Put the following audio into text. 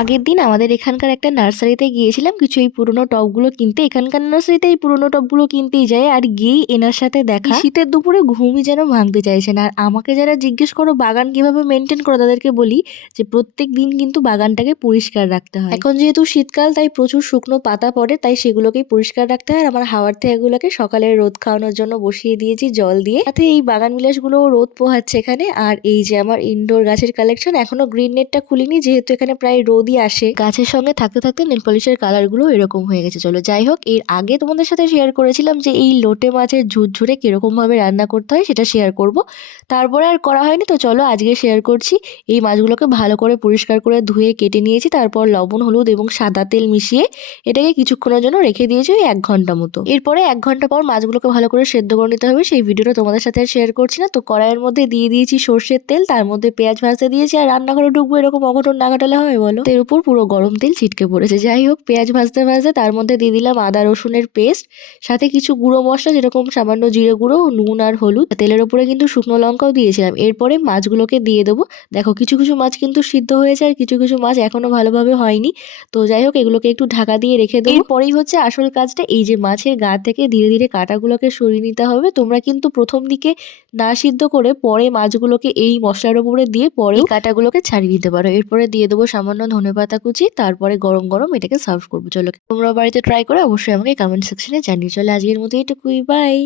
আগের দিন আমাদের এখানকার একটা নার্সারিতে গিয়েছিলাম কিছু এই পুরনো টবগুলো কিনতে। এখানকার নার্সারিতে এই পুরনো টবগুলো কিনতেই যায়, আর গিয়েই এনার সাথে দেখা। শীতের দুপুরে ঘুমই যেন ভাঙতে চাইছে না। আর আমাকে যারা জিজ্ঞেস করো বাগান কিভাবে মেনটেন করো, তাদেরকে বলি যে প্রত্যেক দিন কিন্তু বাগানটাকে পরিষ্কার রাখতে হয়। এখন যেহেতু শীতকাল, তাই প্রচুর শুকনো পাতা পড়ে, তাই সেগুলোকেই পরিষ্কার রাখতে হয়। আর আমার হাওয়ার এগুলোকে সকালে রোদ খাওয়ানোর জন্য বসিয়ে দিয়েছি জল দিয়ে। সাথে এই বাগান বিলাসগুলো রোদ পোহাচ্ছে এখানে। আর এই যে আমার ইনডোর গাছের কালেকশন, এখনো গ্রিন নেটটা খুলিনি যেহেতু এখানে প্রায় রোদই আসে। গাছের সঙ্গে থাকতে থাকতে নেল পলিশের কালার গুলো এরকম হয়ে গেছে। চলো যাই হোক, এর আগে তোমাদের সাথে শেয়ার করেছিলাম যে এই লোটে মাছের ঝুরঝুরে কিরকম ভাবে রান্না করতে হয় সেটা শেয়ার করব। তারপরে আর করা হয়নি, তো চলো আজকে শেয়ার করছি। এই মাছগুলোকে ভালো করে পরিষ্কার করে ধুয়ে কেটে নিয়েছি, তারপর লবণ হলুদ এবং সাদা তেল মিশিয়ে এটাকে কিছুক্ষণের জন্য রেখে দিয়েছি, ওই 1 ঘন্টা মতো। এরপরে 1 ঘন্টা পর মাছগুলোকে ভালো করে সেদ্ধ করে নিতে হবে। সেই ভিডিওটা তোমাদের সাথে আর শেয়ার করছি না। তো কড়াইয়ের মধ্যে দিয়ে দিয়েছি সর্ষের তেল, তার মধ্যে পেঁয়াজ ভাজতে দিয়েছি। আর রান্নাঘরে ঢুকবো এরকম অঘটন না ঘটালে হয় বলো? এর উপর পুরো গরম তেল ছিটকে পড়েছে। যাই হোক, পেঁয়াজ ভাজতে ভাজতে তার মধ্যে দিয়ে দিলাম আদা রসুনের পেস্ট, সাথে কিছু গুঁড়ো মশলা যেরকম সামান্য জিরে গুঁড়ো, নুন আর হলুদ। তেলের উপরে কিন্তু শুকনো লঙ্কাও দিয়েছিলাম। এরপরে মাছগুলোকে দিয়ে দেবো। দেখো কিছু কিছু মাছ কিন্তু সিদ্ধ হয়েছে, আর কিছু কিছু মাছ এখনো ভালোভাবে হয়নি। তো যাই হোক, এগুলোকে একটু ঢাকা দিয়ে রেখে দেবো। এরপরেই হচ্ছে আসল কাজটা, এই যে মাছের গা থেকে ধীরে ধীরে কাঁটাগুলোকে সরিয়ে নিতে হবে। তোমরা কিন্তু প্রথম দিকে না সিদ্ধ করে পরে মাছগুলোকে এই মশলার উপরে দিয়ে পরে কাঁটাগুলোকে ছাড়িয়ে নিতে পারো। এরপরে দিয়ে দেবো সামান্য ধনেপাতা কুচি, তারপরে গরম গরম এটাকে সার্ভ করবো। চলো তোমরা বাড়িতে ট্রাই করে অবশ্যই আমাকে কমেন্ট সেকশনে জানিয়ে। চলো আজকের মতো এটুকুই, বাই।